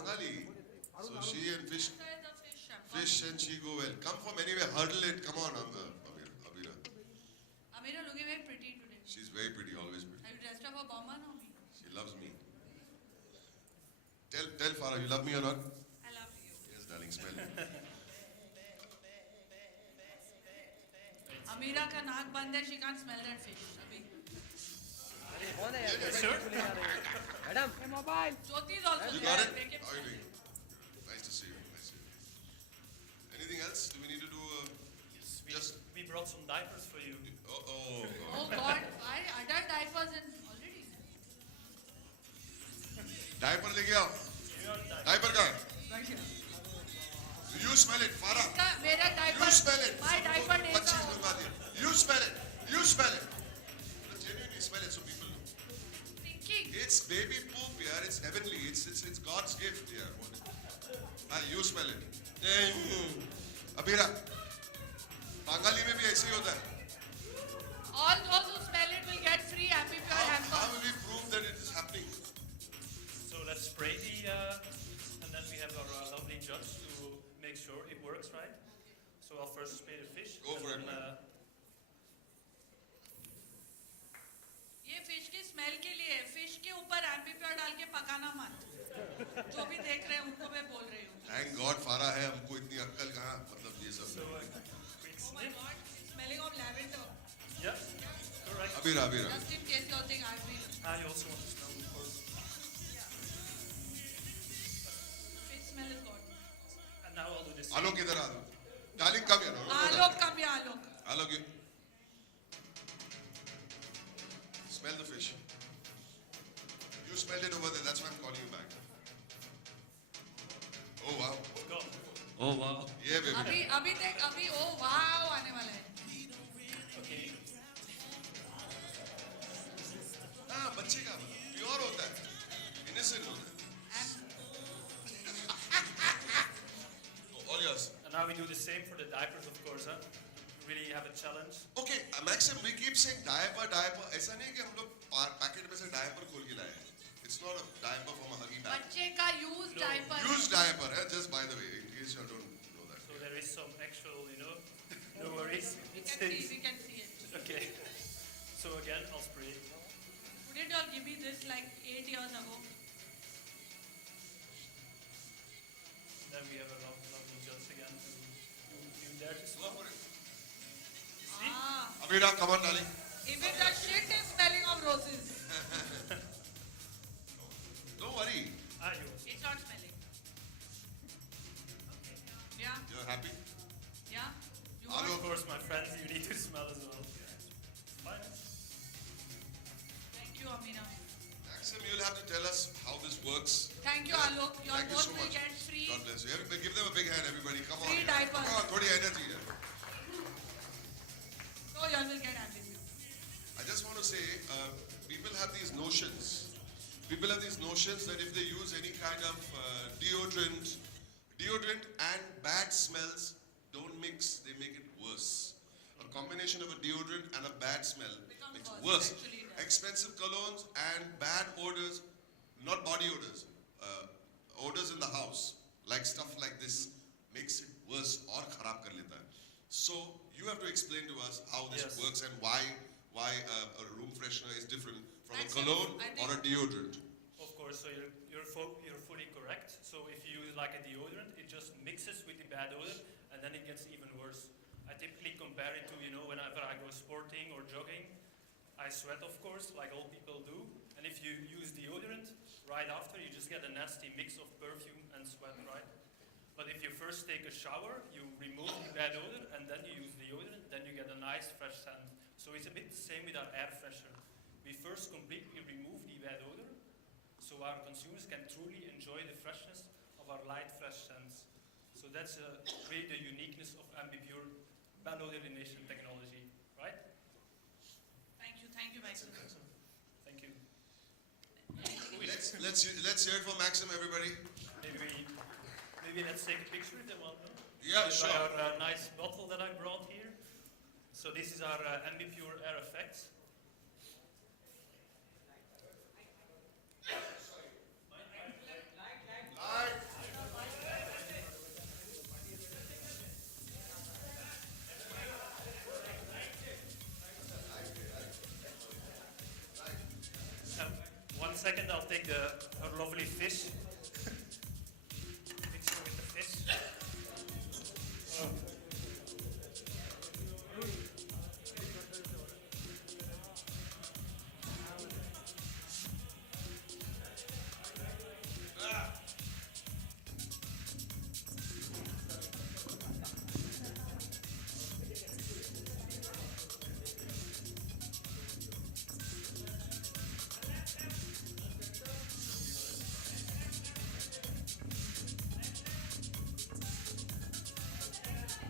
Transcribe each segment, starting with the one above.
Bangali. So she and fish and she go well. Come from anywhere, hurdle it. Come on, Amira. Amira looking very pretty today. She's very pretty, always pretty. Are you dressed up for Boman or me? She loves me. Tell Farah, you love me or not? I love you. Yes, darling, smell it. Amira ka naak band hai, she can't smell that fish. Abhi. Madam, Mobile. Jyoti is also You there. got it? Make him How are you smell. doing? Nice to see you. Nice to see you. Anything else? Do we need to do Yes, just... we brought some diapers for you. Oh God, why adult diapers in already? Diaper लेके आओ. Diaper कहाँ? Right here. You smell it, Farah. मेरा diaper. You smell it. My diaper days पच्चीस are बनवा दिया. You smell it. You smell it. Genuinely smell it so people know. thinking. It's baby poop, yeah. It's heavenly. It's God's gift, yeah. You smell it. Abira. Bangali में भी ऐसे ही होता है. All those who smell it will get free Ambi Pure How hampers. will we prove that it is happening? So let's spray and then we have our lovely judge to make sure it works, right? So I'll first spray the fish. Go and for it, then, man. ये fish की smell के लिए है. Fish के ऊपर Aamby pure डाल के पकाना मत. जो भी देख रहे हैं उनको मैं बोल रही हूँ. Thank God Farah है. हमको इतनी अक्कल कहाँ? मतलब ये सब. So quick Oh my sniff. God, it's smelling of lavender. Yeah, correct. Abira. Just in case you think I've been. You also want to smell, of course. Fish smell is good. And now I'll do this. Alok इधर आ दो. Darling, come here. Alok, come here, Alok. Alok, you. Smell the fish. You smelled it over there. That's why I'm calling you back. Oh wow. Go. Oh wow. Yeah, baby. अभी देख अभी ओ वाव आने वाला है. Okay. हाँ बच्चे का pure होता है. Innocent होता है. All yours. And now we do the same for the diapers, of course, huh? Really have a challenge. Okay, Maxim, we keep saying diaper. ऐसा नहीं कि हम लोग पैकेट में से diaper खोल के लाए. It's not a diaper from a Huggy bag. बच्चे का used No. diaper. Used diaper, just by the way, in case you don't know that. So there is some actual, no worries. We It's can see it. Okay. So again, I'll spray. Couldn't you all give me this like 8 years ago? Then we have a lovely judge again. You dare to Go smell? for it. See? Ah, Abira, come on, darling. even the shit is smelling of roses. Don't worry. Yours. It's not smelling. Yeah, You're happy? yeah. You Alok. want? Of course, my friends, you need to smell as well. Fine. Thank you, Amina. Maxim, you'll have to tell us how this works. Thank you, Alok. You all Thank you both so will much. get free. God bless you. Give them a big hand, everybody. Come on. Free diapers. Come on, थोड़ी energy है. So you all will get Ambi Pure. I just want to say, people have these notions. People have these notions that if they use any kind of deodorant and bad smells don't mix, they make it worse. A combination of a deodorant and a bad smell Becomes makes worse, worse. actually it does. Expensive colognes and bad odors, not body odors, odors in the house, like stuff like this, makes it worse or kharab kar leta hai. So you have to explain to us how this Yes. works and why a room freshener is different from a Actually, cologne I or a think- deodorant. Of course, so you're fully correct. So if you use like a deodorant, it just mixes with the bad odor, and then it gets even worse. I typically compare it to, whenever I go sporting or jogging, I sweat, of course, like all people do. And if you use deodorant, right after, you just get a nasty mix of perfume and sweat, right? But if you first take a shower, you remove the bad odor, and then you use deodorant, then you get a nice fresh scent. So it's a bit the same with our air freshener. We first completely remove the bad odor, so our consumers can truly enjoy the freshness of our light, fresh scents. So that's really the uniqueness of Ambi Pure bad odor elimination technology, right? Thank you, Maxim. Thank you. Let's hear it for Maxim, everybody. Maybe let's take a picture if they want. No? Yeah, By sure. our nice bottle that I brought here. So this is our Ambi Pure Air Effects. Light, second, I'll take her lovely fish. Mix it with the fish.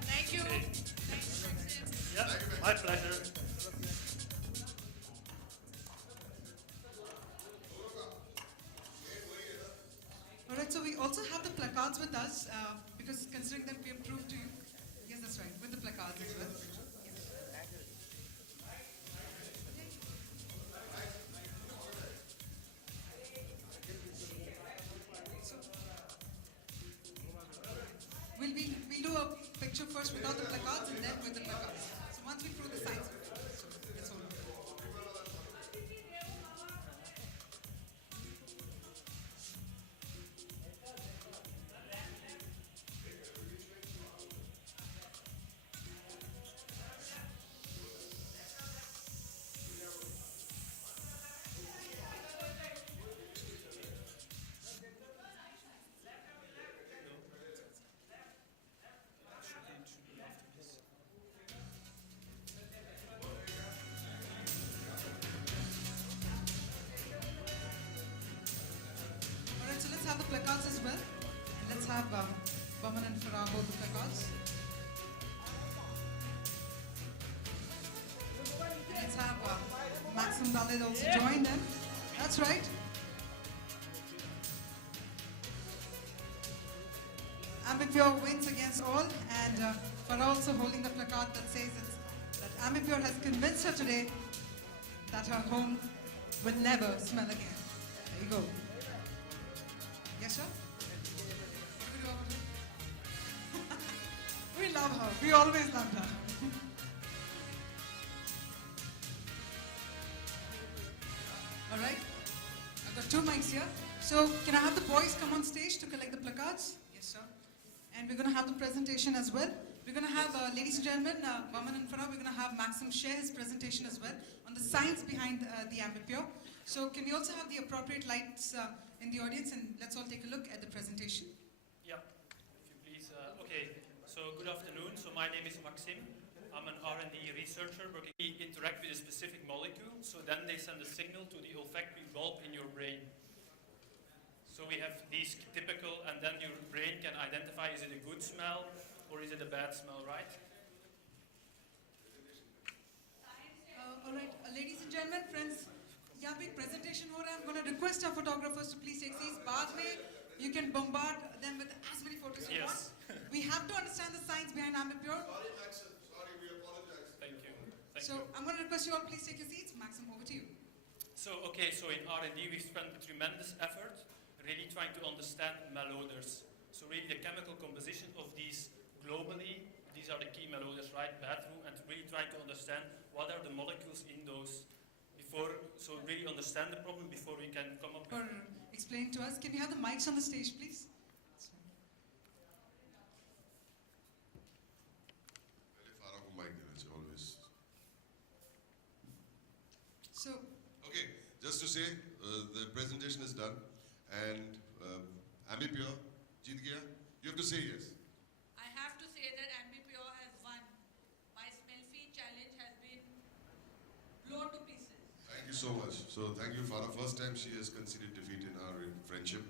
Thank you. Okay. Thanks, Maxim. Yeah, my pleasure. All right, so we also have the placards with us because considering that we have proved to you. Yes, that's right, with the placards as well. We'll do a picture first without the placards and then with the placards. So once we prove the science, so that's all. All right, so let's have the placards as well. Let's have Boman and Farah hold the placards. Let's have Maxim Dalid also join them. That's right. Ambipure wins against all, and Farah also holding the placard that says that Ambipure has convinced her today that her home will never smell again. There you go. Yes, sir? What do we do about it? We love her. We always loved her. All right. I've got two mics here. So can I have the boys come on stage to collect the placards? Yes, sir. And we're going to have the presentation as well. We're going to have, ladies and gentlemen, Boman and Farah, we're going to have Maxim share his presentation as well on the science behind the Ambipure. So can we also have the appropriate lights in the audience, and let's all take a look at the presentation. Yeah, if you please. Okay, so good afternoon. So my name is Maxim. I'm an R&D researcher working to interact with a specific molecule, so then they send a signal to the olfactory bulb in your brain. So we have these typical, and then your brain can identify, is it a good smell or is it a bad smell, right? All right, ladies and gentlemen, friends, यहाँ पे presentation हो रहा है. I'm going to request our photographers to please take seats. बाद में you can bombard them with as many photos you want. We have to understand the science behind Ambipure. Sorry, Maxim. Sorry, we apologize. Thank you. So I'm going to request you all please take your seats. Maxim, over to you. So, okay, so in R&D we've spent a tremendous effort really trying to understand malodors. So really the chemical composition of these globally, these are the key malodors, right? Bathroom, and really trying to understand what are the molecules in those before, so really understand the problem before we can come up For explaining to us, can we have the mics on the stage, please? Farah को mic देना चाहिए always. So, Okay, just to say, the presentation is done, and Ambipure जीत गया. You have to say yes. I have to say that Ambipure has won. My smell fee challenge has been blown to pieces. Thank you so much. So thank you, Farah. First time she has conceded defeat in our friendship.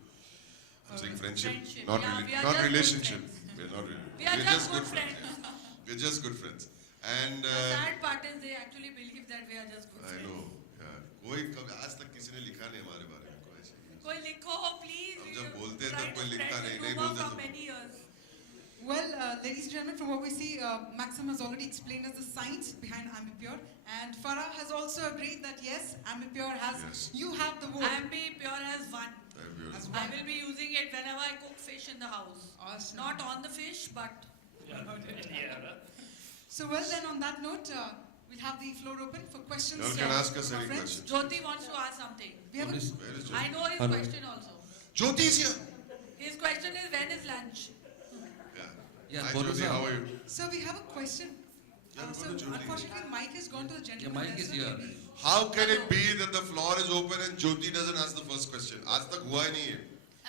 I'm saying friendship, Friendship. not Yeah, really, we are not just good relationship. friends. We're not really. We are We're just good friends. We're just good friends. And The sad part is they actually believe that we are just good I friends. know. Yeah. कोई कभी आज तक किसी ने लिखा नहीं हमारे बारे में कोई ऐसे ही। कोई लिखो please. हम We जब have बोलते हैं tried तब कोई to लिखता spread नहीं, the नहीं rumor बोलते for तो- many years. well, ladies and gentlemen, from what we see, Maxim has already explained us the science behind Ambipure, and Farah has also agreed that yes, Ambipure has, Yes. you have the vote. Ambipure has won. Ambipure. Has I won. will be using it whenever I cook fish in the house. Awesome. Not on the fish, but in the air. So well then, on that note, We'll have the floor open for questions. You can ask us from our any friends. question. Jyoti wants to ask something. We have a, Where is I Jyoti? know his Hello. question also. Jyoti is here. His question is when is lunch? Yeah. Yeah, Hi Boris Jyoti, sir. how are you? sir, we have a question. Yeah, go So to Jyoti. unfortunately, the mic has gone to the gentleman. mic there, is sir. here. Maybe- How can it be that the floor is open and Jyoti doesn't ask the first question? आज तक हुआ ही नहीं है.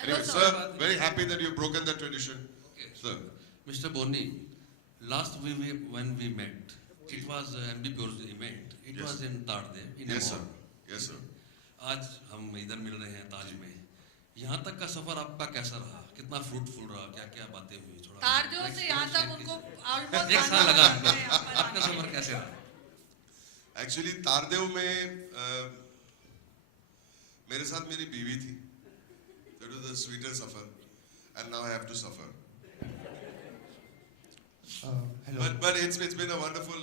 Hello, Anyway, sir. sir, very happy that you've broken that tradition. Okay. Sir, Mr. Boni, last when we met, it was Ambi Pure's event. It Yes. was in Tardev, in yes a sir, mall. yes sir. आज हम इधर मिल रहे हैं ताज में. यहाँ तक का सफर आपका कैसा रहा? कितना फ्रूटफुल रहा? क्या क्या बातें हुई? थोड़ा तारदेव से यहाँ तक उनको almost एक साल लगा आना पड़ा है यहाँ पर आपका आने सफर के कैसे रहा? Actually तारदेव में मेरे साथ मेरी बीवी थी. That was the sweeter suffer, and now I have to suffer. Hello. But it's been a wonderful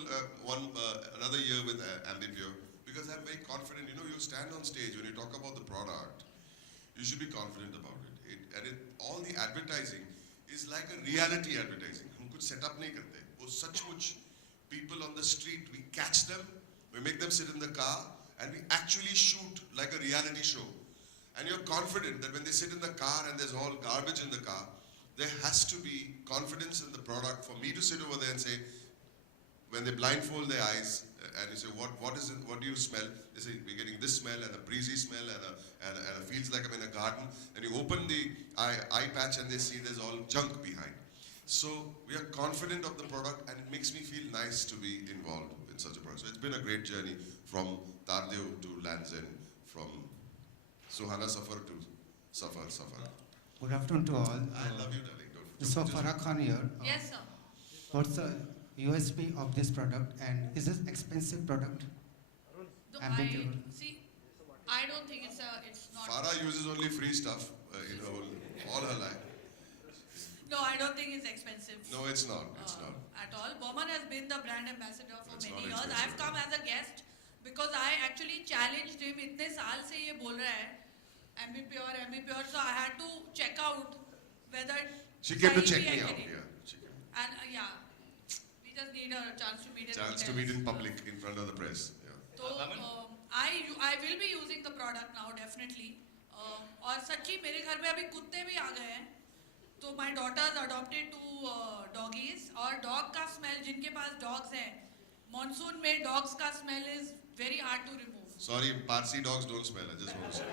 another year with Ambi Pure because I'm very confident. You know, you stand on stage when you talk about the product, you should be confident about it. All the advertising is like a reality advertising. हम कुछ set up नहीं करते. वो सचमुच people on the street, we catch them, we make them sit in the car, and we actually shoot like a reality show. And you're confident that when they sit in the car and there's all garbage in the car, there has to be confidence in the product for me to sit over there and say, when they blindfold their eyes and you say, what is it, what do you smell? They say, we're getting this smell and a breezy smell and it feels like I'm in a garden. And you open the eye patch and they see there's all junk behind. So we are confident of the product and it makes me feel nice to be involved in such a product. So it's been a great journey from Tardev to Land's End, from Suhana Safar to Safar. Good afternoon to all. I love you, darling. So Farah Khan here. Yes, sir. What's the USP of this product and is this expensive product? No, Ambi Pure. I don't think it's not. Farah uses only free stuff, all her life. No, I don't think it's expensive. No, it's not. It's not. At all. Boman has been the brand ambassador for It's many not years. expensive. I've come as a guest because I actually challenged him. इतने साल से ये बोल रहा है Ambi Pure. So I had to check out whether She came to सही check भी है me कि out. नहीं. Yeah, she came. And yeah, we just need a chance to meet in Chance to hotels. meet in public in front of the press. Yeah. तो I will be using the product now definitely. और सच्ची मेरे घर में अभी कुत्ते भी आ गए हैं. तो my daughters adopted two doggies और dog का smell जिनके पास dogs हैं, monsoon में dogs का smell is very hard to remove. Sorry, Parsi dogs don't smell. I just want to say.